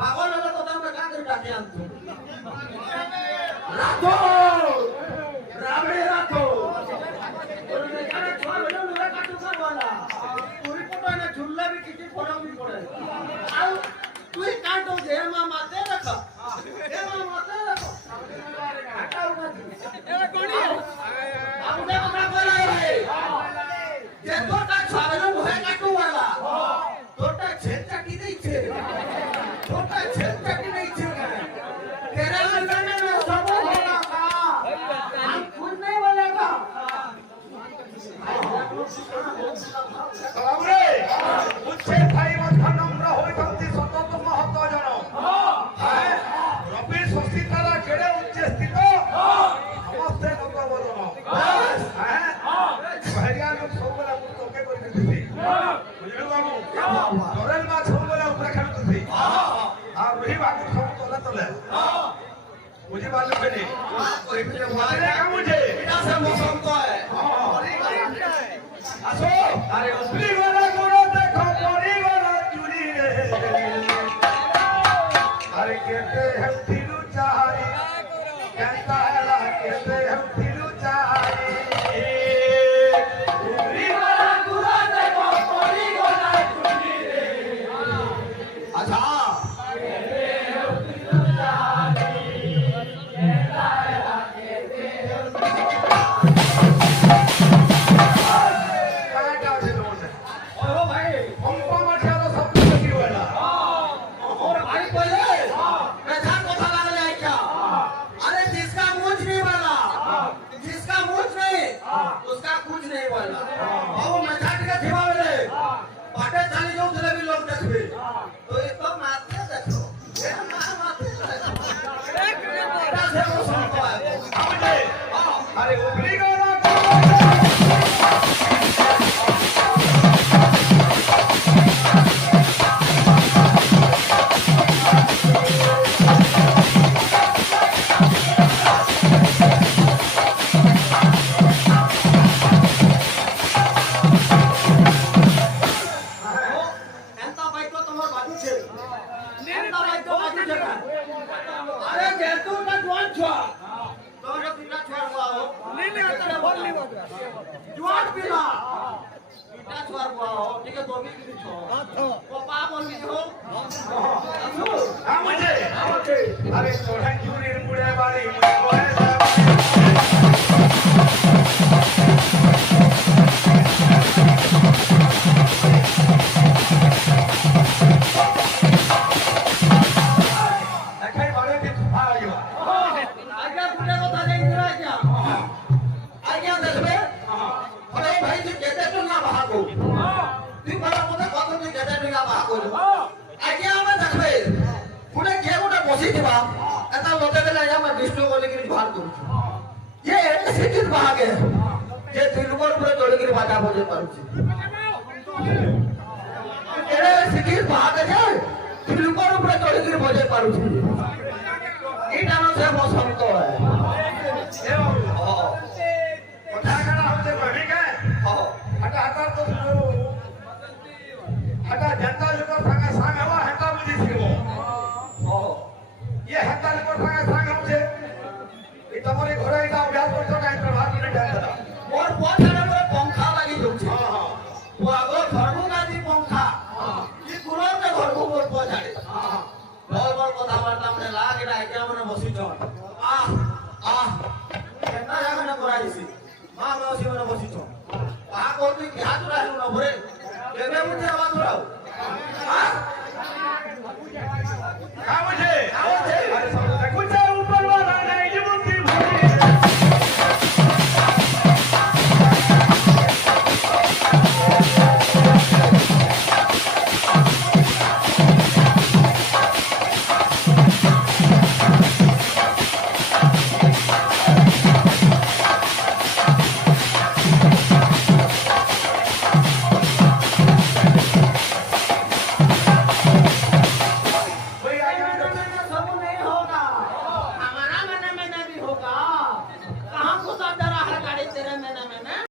पागल वाला तो तब का कर डाके आंतु रातो राबड़े रातो और मैं जाने छोड़ बनो मेरा काटू का वाला पूरी फोटो ने झुल्ला भी किसी फोटो भी पड़े आओ तू ही काटो दे मामा दे रखो दे मामा दे रखो हटाओ ना ए कोणी अब दे बकरा बोला है ये तो का छावनो है काटू वाला तोटा छेद काटी नहीं छे तोटा छेद काटी नहीं छे तेरा लगाने में सब होगा का हम खुद नहीं बोलेगा सलाम रे मुझे भाई मत नम्र होई भक्ति सतत महत्व जानो हां रबी सस्तितारा केड़े उच्च स्थित समस्ते नक बोलनो बस हां भाइया लोग सब बला तोके कर दिथि बुझलु बाबू तोरल मा सब बला ऊपर खेल दिथि हां वही बाबू सब तोला तोले मुझे मालूम है नहीं कोई भी मारे का मुझे बिना से मौसम तो है आसो अरे उसली वाला गुरो देखो परी वाला चुरी रे अरे कहते हम दिलु चाहे कहता है ला कहते हम दिलु चाहे उसली वाला गुरो देखो परी वाला चुरी रे अच्छा ओ भाई हमको मचालो सब कुछ की वाला और भाई बोले मैं जान को था लगा ले क्या अरे जिसका मूंछ नहीं वाला जिसका मूंछ नहीं उसका कुछ नहीं वाला अब मैं जान के थिवा वाले पाटे चाली जो चले भी लोग देखबे तो ये तो माथे देखो ये माथे देखो से वो सुनता है समझे अरे उपली वाला एंता भाई तो तुम्हार बाजू छे एंता भाई तो बाजू छे अरे जेतू का जवान छुआ तो जो पिला छुआ हुआ हो नहीं आता बोल नहीं बोल जवान पिला पिला छुआ हुआ हो ठीक है तो भी की छो हां तो पापा बोल भी हो हां मुझे अरे तोड़ा चूरी मुड़े वाली मुझे आज्ञा पूरे को था जाई दिला क्या आज्ञा देखबे अरे भाई तू केते तू ना भागो तू बड़ा मोटा बात तू केते तू ना भागो आज्ञा में देखबे पूरे के गोटे बसी दिबा एता लोटे देला या मैं विष्णु को लेकर बाहर करू ये सिद्ध भाग है जे दिलवर पूरे तोड़ के बाजा बजे पारुची एरे सिद्ध भाग है दिलवर पूरे तोड़ के बजे पारुची इटा नो से मौसम तो है ए ओ कथा करा होते भाभी के हटा हटा तो हटा जनता लोग संग संग हवा हटा मुझे सिरो ये हटा लोग संग संग मुझे ये तुम्हारे घरे का अभ्यास करतो काई प्रभाव नहीं डालता और बहुत सारे पूरे पंखा लगी जो छे वो अगर घरगु गादी पंखा ये गुरो के घरगु बोल पछाड़े बड़ कथा वार्ता मने लाग इटा क्या मने बसी छ केतना जगह न कराइसी मां मौसी मने बसी छ आ को तू क्या तुरा न भरे केबे मुझे आवाज उड़ाओ